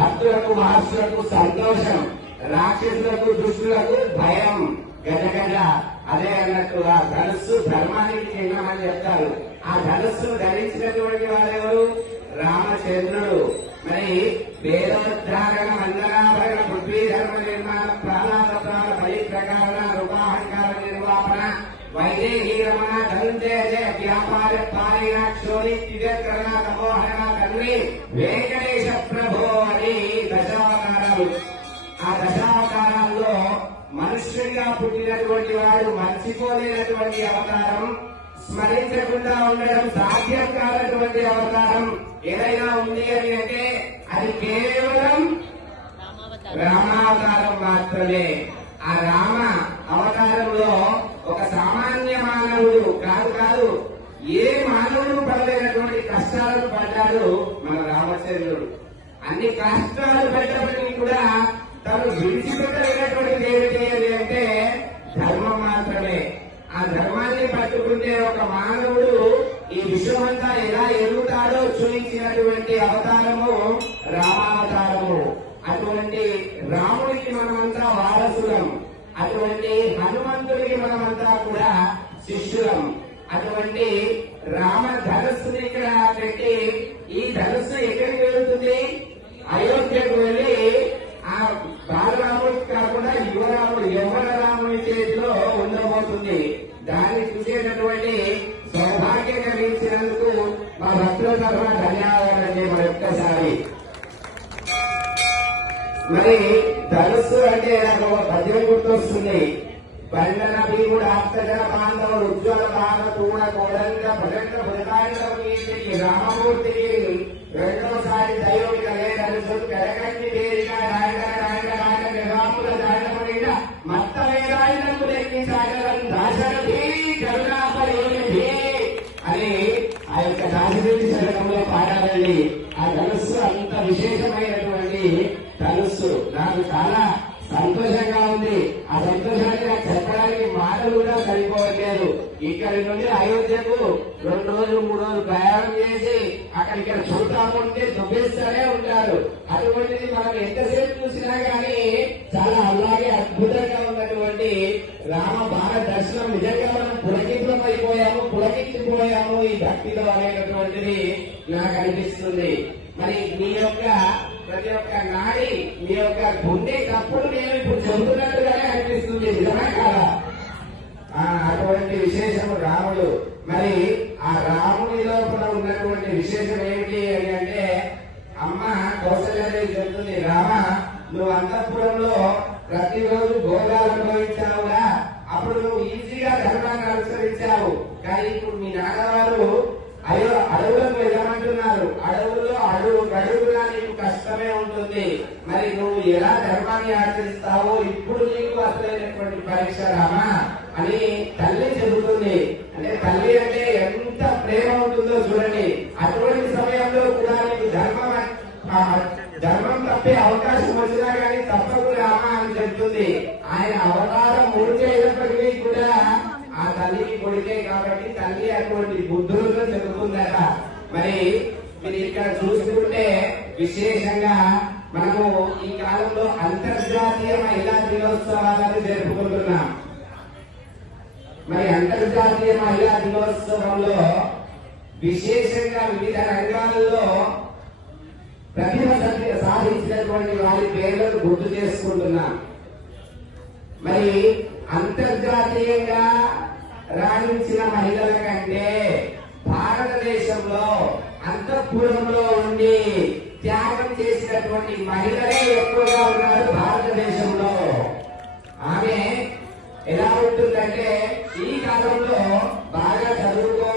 భక్తులకు మహర్షులకు సంతోషం, రాక్షసులకు దుష్టులకు భయం. గజగజ అదే అన్నట్టుగా ధనుస్సు ధర్మానికి చిహ్నమని చెప్తారు. ఆ ధనుస్సును ధరించినటువంటి వారెవరు? రామచంద్రుడు. మరి వేదోద్ధారణ మందరాభరణ పృథ్వీ ధర్మ నిర్మాణ ప్రాణాల పరిప్రకారణ రూపాహంకార నిర్వాపన వైదేహీ రమణ ధనుంజయ వ్యాపార పాలన క్షోణి తిరస్కరణ తమోహరణ తండ్రి వెంకటేశ ప్రభో అని దశావతారాలు. ఆ దశావతారాల్లో మనుష్యుడిగా పుట్టినటువంటి వాడు మర్చిపోలేనటువంటి అవతారం, స్మరించకుండా ఉండడం సాధ్యం కానటువంటి అవతారం ఏదైనా ఉంది అని అంటే అది కేవలం రామావతారం మాత్రమే. ఆ రామ అవతారంలో ఒక సామాన్య మానవుడు కాదు ఏ మానవుడు పడలేనటువంటి కష్టాలను పడ్డాడు మన రామచంద్రుడు. అన్ని కష్టాలు పెట్టబడి కూడా తను విడిచిపెట్టలేనటువంటిది ఏమిటి అంటే ధర్మం మాత్రమే. ఆ ధర్మాన్ని పట్టుకుంటే ఒక మానవుడు ఈ విశ్వమంతా ఎలా ఎదుగుతాడో చూపించినటువంటి అవతారము రామావతారము. అటువంటి రాముడికి మనమంతా వారసులం, అటువంటి హనుమంతుడికి మనమంతా కూడా శిష్యులం. అటువంటి రామ ధనుస్సుని ఇక్కడ పెట్టి ఈ ధనుస్సు ఎక్కడికి వెళుతుంది? అయోధ్యకు వెళ్లి ఆ బాలరాముడికి కాకుండా యువరాముడు యవ్వన రాముడి చేతిలో ఉండబోతుంది. దాన్ని చూసేటటువంటి సౌభాగ్యం కలిగించినందుకు మా భక్తుల తరఫున ధన్యవాదాలండి. మరొక్కసారి మరి ధనుస్సు అంటే నాకు ఒక పద్యం గుర్తొస్తుంది. బండన భీముడు ఆప్తజన బాంధవుడు ఉజ్వల భారతూడ కోడంగ భజంగ భుజాయుధకి రామమూర్తికి రెండోసారి దైవిక లేదనుసు కరకట్టి వేదిక రాయణ రాయణ రాయణ నిర్వాముల జాయనమైన మత్త వేదాయుధకు లెక్కి సాగరం దాశరథి కరుణాపయోగి అని ఆ యొక్క దాశరథి శరణంలో పాడాలండి. ఆ ధనుస్సు అంత విశేషమైనటువంటి ధనుస్సు. నాకు చాలా సంతోషంగా ఉంది. ఆ సంతోషాన్ని నాకు చెప్పడానికి మాటలు కూడా సరిపోవట్లేదు. ఇక్కడి నుండి అయోధ్యకు 2 రోజులు 3 రోజులు ప్రయాణం చేసి అక్కడిక్కడ చూద్దామంటే చూపిస్తూనే ఉంటారు. అటువంటిది మనం ఎంతసేపు చూసినా కానీ చాలా అలాగే అద్భుతంగా ఉన్నటువంటి రామ భారత దర్శనం నిజంగా మనం పులకించిపోయాము ఈ భక్తిలో అనేటటువంటిది నాకు అనిపిస్తుంది. మరి మీ యొక్క ప్రతి ఒక్క నాడి మీ యొక్క గుండె తప్పుడు నేను ఇప్పుడు చెబుతున్నట్టుగానే అనిపిస్తుంది. నిజమే కాదా? అటువంటి విశేషము రాముడు. మరి ఆ రాముడి లోపల ఉన్నటువంటి విశేషం ఏమిటి అని అంటే అమ్మ కౌశల్యాదేవి చెబుతుంది, రామ నువ్వు అంతఃపురంలో ప్రతిరోజు భోగాలు అనుభవించావుగా, అప్పుడు నువ్వు ఈజీగా ధర్మాన్ని అనుసరించావు. కానీ ఇప్పుడు మీ నాన్నవారు అడవులకు వెళ్ళమంటున్నారు. అడవుల్లో అడుగునా నీకు కష్టమే ఉంటుంది. మరి నువ్వు ఎలా ధర్మాన్ని ఆచరిస్తావో ఇప్పుడు నీకు అసలైనటువంటి పరీక్ష రామా అని తల్లి చెబుతుంది. అంటే తల్లి అంటే ఎంత ప్రేమ ఉంటుందో చూడండి. అటువంటి సమయంలో కూడా నీకు ధర్మం తప్పే అవకాశం వచ్చినా కానీ తప్పకు రామా అని చెప్తుంది. ఆయన అవతారం ముడిచేటప్పటికీ కూడా ఆ తల్లికి కొడుకే కాబట్టి తల్లి అటువంటి బుద్ధులతో చెబుతుందట. మరి మీరు ఇక్కడ చూసుకుంటే విశేషంగా మనము ఈ కాలంలో అంతర్జాతీయ మహిళా దినోత్సవాలను జరుపుకుంటున్నాం. మరి అంతర్జాతీయ మహిళా దినోత్సవంలో విశేషంగా వివిధ రంగాలలో ప్రతిభ సాధించినటువంటి వారి పేర్లను గుర్తు చేసుకుంటున్నాం. మరి అంతర్జాతీయంగా రాణించిన మహిళల కంటే భారతదేశంలో అంతఃపురంలో ఉండి త్యాగం చేసినటువంటి మహిళలే ఎక్కువగా ఉన్నారు భారతదేశంలో. ఆమె ఎలా ఉంటుందంటే ఈ కాలంలో బాగా చదువుకో